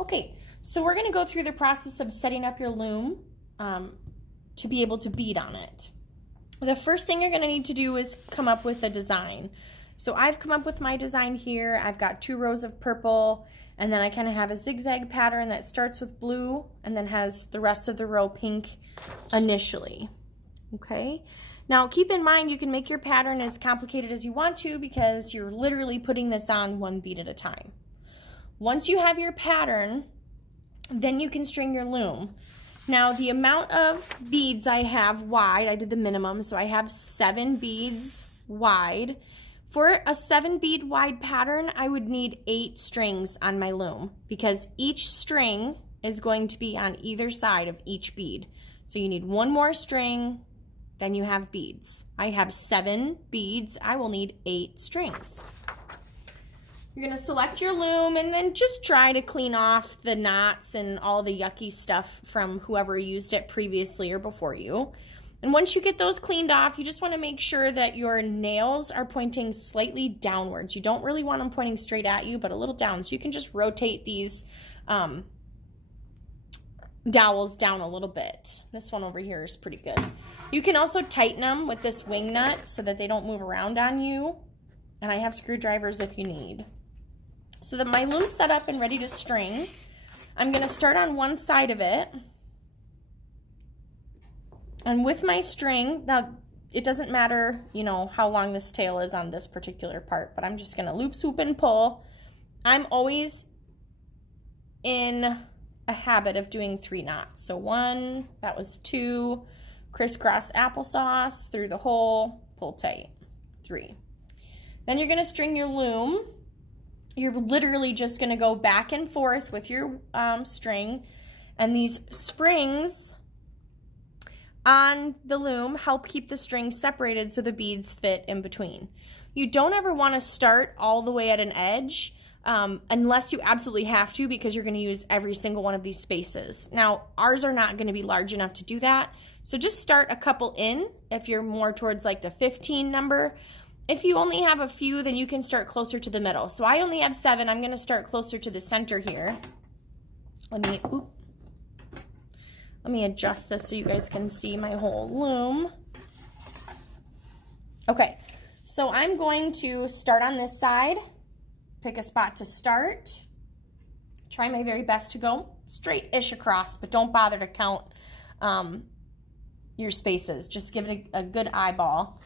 Okay, so we're gonna go through the process of setting up your loom to be able to bead on it. The first thing you're gonna need to do is come up with a design. So I've come up with my design here. I've got 2 rows of purple, and then I kind of have a zigzag pattern that starts with blue and then has the rest of the row pink initially. Okay, now keep in mind you can make your pattern as complicated as you want to because you're literally putting this on 1 bead at a time. Once you have your pattern, then you can string your loom. Now the amount of beads I have wide, I did the minimum, so I have 7 beads wide. For a 7 bead wide pattern, I would need 8 strings on my loom because each string is going to be on either side of each bead. So you need 1 more string, then you have beads. I have 7 beads, I will need 8 strings. You're gonna select your loom and then just try to clean off the knots and all the yucky stuff from whoever used it previously or before you. And once you get those cleaned off, you just wanna make sure that your nails are pointing slightly downwards. You don't really want them pointing straight at you, but a little down. So you can just rotate these dowels down a little bit. This one over here is pretty good. You can also tighten them with this wing nut so that they don't move around on you. And I have screwdrivers if you need. So that my loom's set up and ready to string, I'm gonna start on one side of it. And with my string, now it doesn't matter, you know, how long this tail is on this particular part, but I'm just gonna loop, swoop, and pull. I'm always in a habit of doing 3 knots. So 1, that was 2, crisscross applesauce through the hole, pull tight, 3. Then you're gonna string your loom. You're literally just gonna go back and forth with your string, and these springs on the loom help keep the strings separated so the beads fit in between. You don't ever wanna start all the way at an edge unless you absolutely have to because you're gonna use every single one of these spaces. Now, ours are not gonna be large enough to do that, so just start a couple in if you're more towards like the 15 number. If you only have a few, then you can start closer to the middle. So I only have 7. I'm going to start closer to the center here. Let me adjust this so you guys can see my whole loom. Okay, so I'm going to start on this side, pick a spot to start, try my very best to go straight-ish across, but don't bother to count your spaces. Just give it a good eyeball.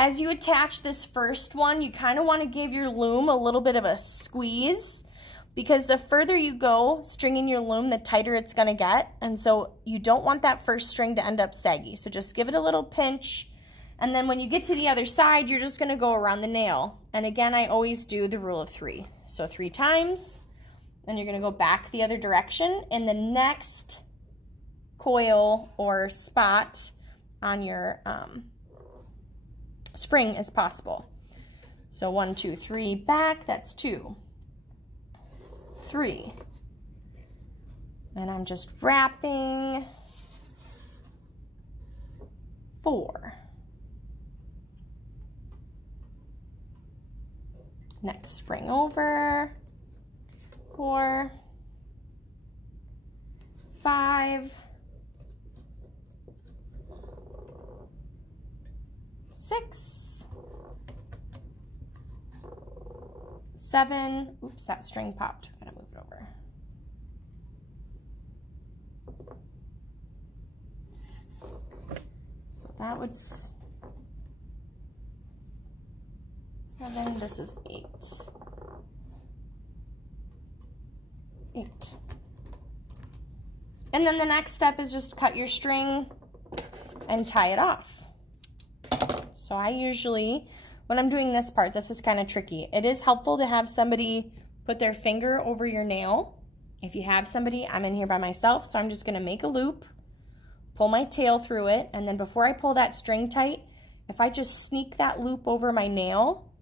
As you attach this first one, you kind of want to give your loom a little bit of a squeeze because the further you go stringing your loom, the tighter it's going to get. And so you don't want that first string to end up saggy. So just give it a little pinch. And then when you get to the other side, you're just going to go around the nail. And again, I always do the rule of 3. So 3 times, then you're going to go back the other direction in the next coil or spot on your spring as possible. So 1, 2, 3, back, that's 2, 3. And I'm just wrapping 4. Next spring over, 4, 5, 6, 7, oops, that string popped. I'm gonna move it over. 7, this is 8. 8. And then the next step is just cut your string and tie it off. So I usually, when I'm doing this part, this is kind of tricky. It is helpful to have somebody put their finger over your nail. If you have somebody, I'm in here by myself, so I'm just gonna make a loop, pull my tail through it, and then before I pull that string tight, if I just sneak that loop over my nail,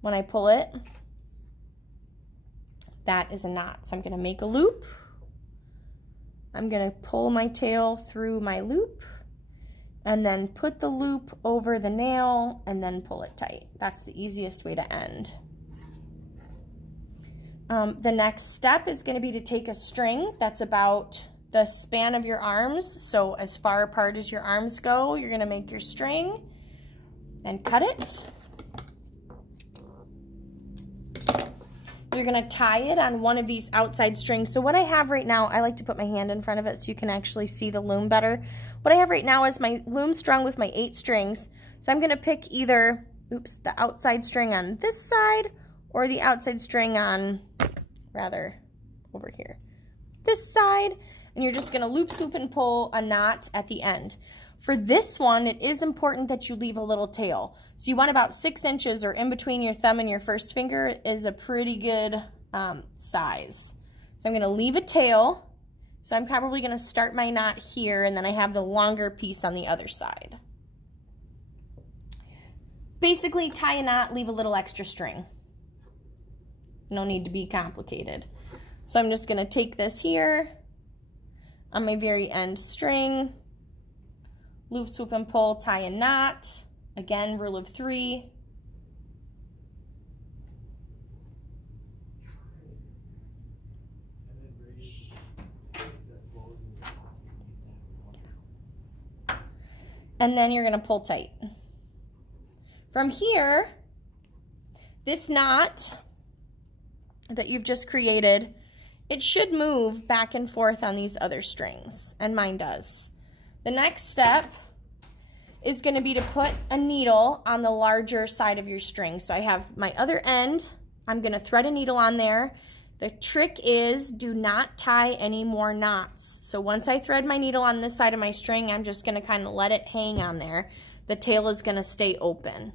when I pull it, that is a knot. So I'm gonna make a loop. I'm gonna pull my tail through my loop, and then put the loop over the nail and then pull it tight. That's the easiest way to end. The next step is going to be to take a string that's about the span of your arms. So as far apart as your arms go, you're going to make your string and cut it. You're going to tie it on one of these outside strings. So what I have right now, I like to put my hand in front of it so you can actually see the loom better. What I have right now is my loom strung with my 8 strings. So I'm going to pick either, the outside string on this side or the outside string on, rather, over here, this side. And you're just going to loop, swoop, and pull a knot at the end. For this one, it is important that you leave a little tail. So you want about 6 inches, or in between your thumb and your first finger is a pretty good size. So I'm going to leave a tail. So I'm probably going to start my knot here, and then I have the longer piece on the other side. Basically, tie a knot, leave a little extra string. No need to be complicated. So I'm just going to take this here on my very end string, loop, swoop, and pull, tie a knot. Again, rule of 3. And then you're going to pull tight. From here, this knot that you've just created, it should move back and forth on these other strings, and mine does. The next step is going to be to put a needle on the larger side of your string. So I have my other end. I'm going to thread a needle on there. The trick is, do not tie any more knots. So once I thread my needle on this side of my string, I'm just going to kind of let it hang on there. The tail is going to stay open.